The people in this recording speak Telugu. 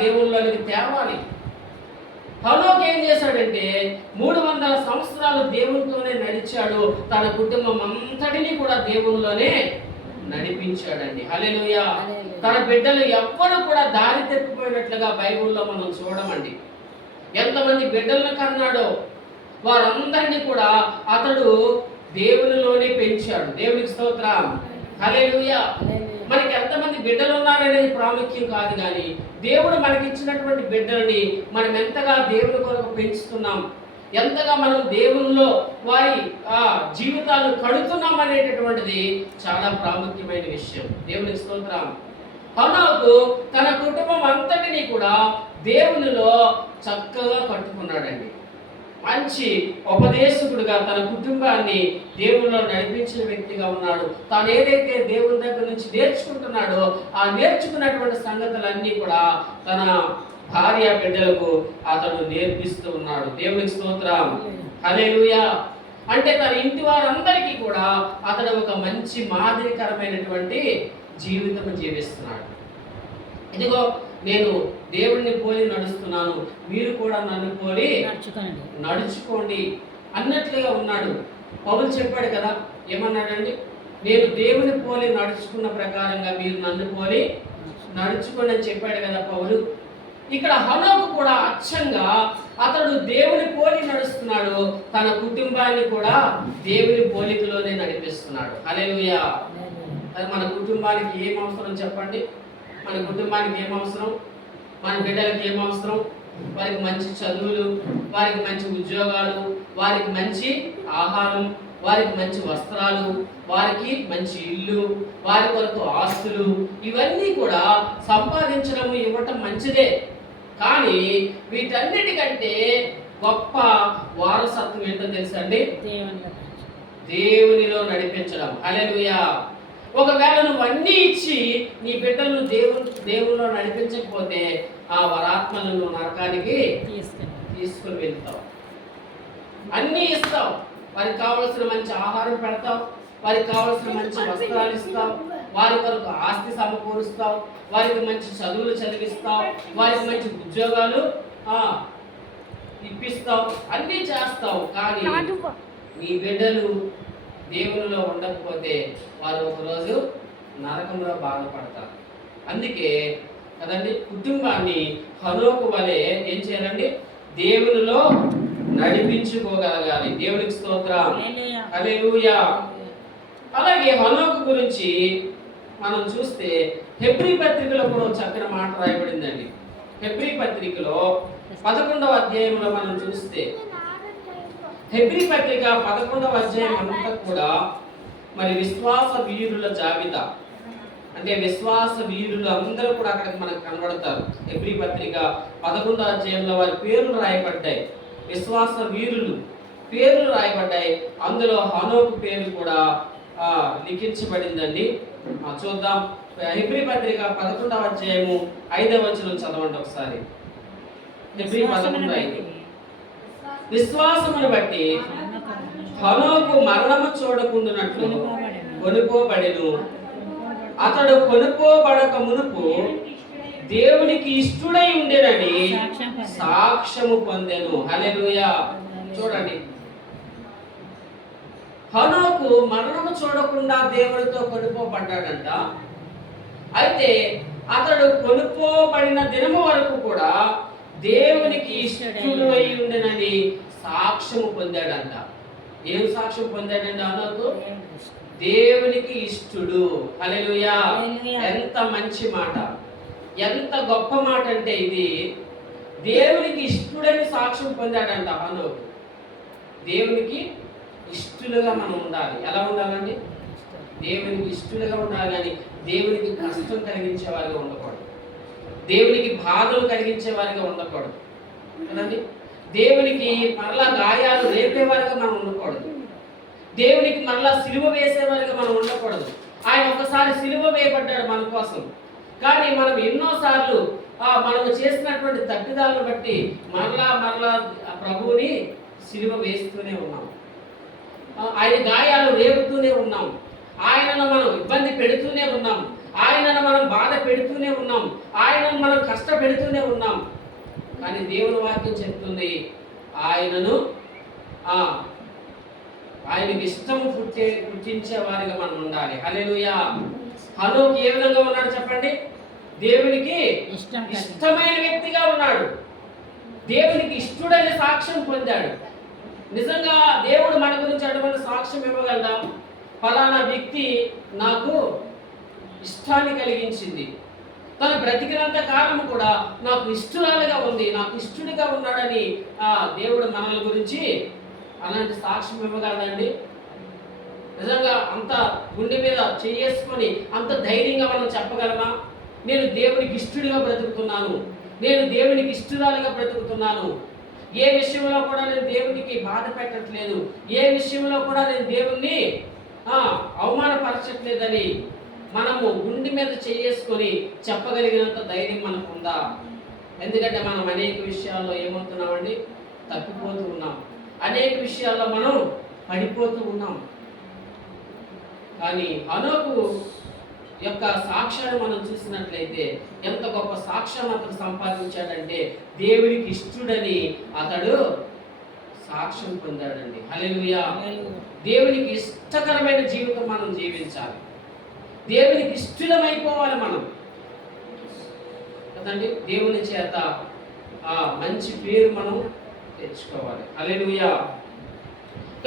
దేవుళ్ళలోనికి తేవాలి. హనోకు ఏం చేశాడంటే 300 సంవత్సరాలు దేవునితోనే నడిచాడు. తన కుటుంబం అంతటిని కూడా దేవునిలోనే నడిపించాడండి. హల్లెలూయా. తన బిడ్డలు ఎవ్వరు కూడా దారి తప్పిపోయినట్లుగా బైబిల్లో మనం చూడమండి. ఎంతమంది బిడ్డలను కన్నాడో వారందరినీ కూడా అతడు దేవునిలోనే పెంచాడు. దేవునికి స్తోత్రం. హల్లెలూయా. మనకి ఎంతమంది బిడ్డలు ఉన్నారనేది ప్రాముఖ్యం కాదు, కానీ దేవుడు మనకి ఇచ్చినటువంటి బిడ్డలని మనం ఎంతగా దేవుని కొరకు పెంచుతున్నాం, ఎంతగా మనం దేవునిలో వారి జీవితాలను కడుతున్నాం అనేటటువంటిది చాలా ప్రాముఖ్యమైన విషయం. దేవునికి స్తోత్రం. హనోకు తన కుటుంబం అంతటినీ కూడా దేవునిలో చక్కగా కట్టుకున్నాడండి. మంచి ఉపదేశకుడుగా తన కుటుంబాన్ని దేవునిలో నడిపించిన వ్యక్తిగా ఉన్నాడు. తాను ఏదైతే దేవుని దగ్గర నుంచి నేర్చుకుంటున్నాడో ఆ నేర్చుకున్నటువంటి సంగతులన్నీ కూడా తన భార్య బిడ్డలకు అతడు నేర్పిస్తూ ఉన్నాడు. దేవునికి స్తోత్రం. హల్లెలూయా. అంటే తన ఇంటి వారందరికీ కూడా అతడు ఒక మంచి మాదిరికరమైనటువంటి జీవితం జీవిస్తున్నాడు. ఇదిగో నేను దేవుడిని పోలి నడుస్తున్నాను, మీరు కూడా నన్ను పోలి నడుచుకోండి అన్నట్లుగా ఉన్నాడు. పౌలు చెప్పాడు కదా, ఏమన్నాడండి? నేను దేవుని పోలి నడుచుకున్న ప్రకారంగా మీరు నన్ను పోలి నడుచుకోండి అని చెప్పాడు కదా పౌలు. ఇక్కడ హనోకు కూడా అచ్చంగా అతడు దేవుని పోలి నడుస్తున్నాడు, తన కుటుంబాన్ని కూడా దేవుని పోలికలోనే నడిపిస్తున్నాడు. హల్లెలూయా. మన కుటుంబానికి ఏం అవసరం చెప్పండి? మన కుటుంబానికి ఏం అవసరం? మన బిడ్డలకి ఏం అవసరం? వారికి మంచి చదువులు, వారికి మంచి ఉద్యోగాలు, వారికి మంచి ఆహారం, వారికి మంచి వస్త్రాలు, వారికి మంచి ఇల్లు, వారి కొరకు ఆస్తులు, ఇవన్నీ కూడా సంపాదించడం ఇవ్వటం మంచిదే. కానీ వీటన్నిటికంటే గొప్ప వారసత్వం ఏంటో తెలుసండి? దేవునిలో నడిపించడం. హల్లెలూయా. ఒకవేళ నువ్వు అన్నీ ఇచ్చి నీ బిడ్డలను దేవునిలో నడిపించకపోతే ఆ వరాత్మలను నువ్వు నరకానికి తీసుకుని వెళ్తావు. అన్నీ ఇస్తావు, వారికి కావలసిన మంచి ఆహారం పెడతావు, వారికి కావలసిన మంచి వస్త్రాలు ఇస్తావు, వారి కొరకు ఆస్తి సమకూరుస్తావు, వారికి మంచి చదువులు చదివిస్తావు, వారికి మంచి ఉద్యోగాలు ఇప్పిస్తావు, అన్నీ చేస్తావు. కానీ నీ బిడ్డలు దేవునిలో ఉండకపోతే వారు ఒకరోజు నరకంలో బాధపడతారు. అందుకే కదండి కుటుంబాన్ని హనోకు వలె ఏం చేయాలండి? దేవునిలో నడిపించుకోగలగాలి. దేవునికి స్తోత్రం. హల్లెలూయా. అలాగే హనోకు గురించి మనం చూస్తే హెబ్రీ పత్రికలో కూడా చక్కని మాట రాయబడిందండి. హెబ్రీ పత్రికలో 11వ అధ్యాయంలో మనం చూస్తే హెబ్రీ పత్రిక 11వ అధ్యాయం అంతా కూడా మరి విశ్వాస వీరుల జాబితా, అంటే విశ్వాస వీరులు అందరూ కూడా అక్కడికి మనకు కనబడతారు. హెబ్రీ పత్రిక 11వ అధ్యాయంలో వారి పేర్లు రాయబడ్డాయి. విశ్వాస వీరులు పేర్లు రాయబడ్డాయి. అందులో హనోకు పేరు కూడా లిఖించబడిందండి. చూద్దాం. హెబ్రీ పత్రిక 11వ అధ్యాయము 5వ వచనం చదవండి ఒకసారి. హెబ్రీ 11:5. విశ్వాసమును బట్టి హనోకు మరణము చూడకుండునట్లు కొనుకోబడెను. అతడు కొనుకోబడక మునుపు దేవునికి ఇష్టుడై ఉండేనని సాక్ష్యము పొందెను. హల్లెలూయా. చూడండి, హనోకు మరణము చూడకుండా దేవుడితో కొనుకోబడ్డాడంట. అయితే అతడు కొనుకోబడిన దినము వరకు కూడా దేవునికి ఇష్టుడై ఉండేనని సాక్ష్యము పొందాడంట. ఏం సాక్ష్యం పొందాడండి హనోకు? దేవునికి ఇష్టుడు. హల్లెలూయా. ఎంత మంచి మాట, ఎంత గొప్ప మాట అంటే ఇది. దేవునికి ఇష్టుడని సాక్ష్యం పొందాడంట హనోకు. దేవునికి ఇష్టలుగా మనం ఉండాలి. ఎలా ఉండాలండి? దేవునికి ఇష్టలుగా ఉండాలి, కానీ దేవునికి కష్టం కలిగించే వారిగా ఉండకూడదు, దేవునికి బాధలు కలిగించే వారిగా ఉండకూడదు కదండి. దేవునికి మరలా గాయాలు రేపేవారిగా మనం ఉండకూడదు, దేవునికి మరలా సిలువ వేసేవారిగా మనం ఉండకూడదు. ఆయన ఒకసారి సిలువ వేయబడ్డాడు మన కోసం, కానీ మనం ఎన్నోసార్లు మనము చేసినటువంటి తప్పిదాలను బట్టి మరలా ప్రభువుని సిలువ వేస్తూనే ఉన్నాం. ఆయన గాయాలు రేపుతూనే ఉన్నాం, ఆయనను మనం ఇబ్బంది పెడుతూనే ఉన్నాం, ఆయనను మనం బాధ పెడుతూనే ఉన్నాం, ఆయనను మనం కష్టపెడుతూనే ఉన్నాం. కానీ దేవుని వాక్యం చెప్తుంది ఆయనను ఆయనకి ఇష్టము పుట్టించే వారిగా మనం ఉండాలి. హల్లెలూయా. హనోకు ఏ విధంగా ఉన్నాడు చెప్పండి? దేవునికి ఇష్టమైన వ్యక్తిగా ఉన్నాడు. దేవునికి ఇష్టడని సాక్ష్యం పొందాడు. నిజంగా దేవుడు మన గురించి అటువంటి సాక్ష్యం ఇవ్వగలడా? ఫలానా వ్యక్తి నాకు ఇష్టాన్ని కలిగించింది, తను బ్రతికినంత కాలం కూడా నాకు ఇష్టరాలుగా ఉంది, నాకు ఇష్టడిగా ఉన్నాడని దేవుడు మనల గురించి అలాంటి సాక్ష్యం ఇవ్వగలడండి? నిజంగా అంత గుండె మీద చేసుకొని అంత ధైర్యంగా మనం చెప్పగలమా? నేను దేవునికి ఇష్టడిగా బ్రతుకుతున్నాను, నేను దేవునికి ఇష్టరాలుగా బ్రతుకుతున్నాను, ఏ విషయంలో కూడా నేను దేవునికి బాధ పెట్టట్లేదు, ఏ విషయంలో కూడా నేను దేవుణ్ణి అవమానపరచట్లేదని మనము గుండె మీద చేసుకొని చెప్పగలిగినంత ధైర్యం మనకు ఉందా? ఎందుకంటే మనం అనేక విషయాల్లో ఏమవుతున్నామండి? తప్పిపోతూ ఉన్నాం. అనేక విషయాల్లో మనం పడిపోతూ ఉన్నాం. కానీ హనోకు యొక్క సాక్ష్యాన్ని మనం చూసినట్లయితే ఎంత గొప్ప సాక్ష్యం అతడు సంపాదించాడంటే దేవుడికి ఇష్టడని అతడు సాక్ష్యం పొందాడండి. హల్లెలూయా. దేవునికి ఇష్టకరమైన జీవితం మనం జీవించాలి. దేవునికి ఇష్టమైపోవాలి మనం కదండి. దేవుని చేత మంచి పేరు మనం తెచ్చుకోవాలి. హల్లెలూయా.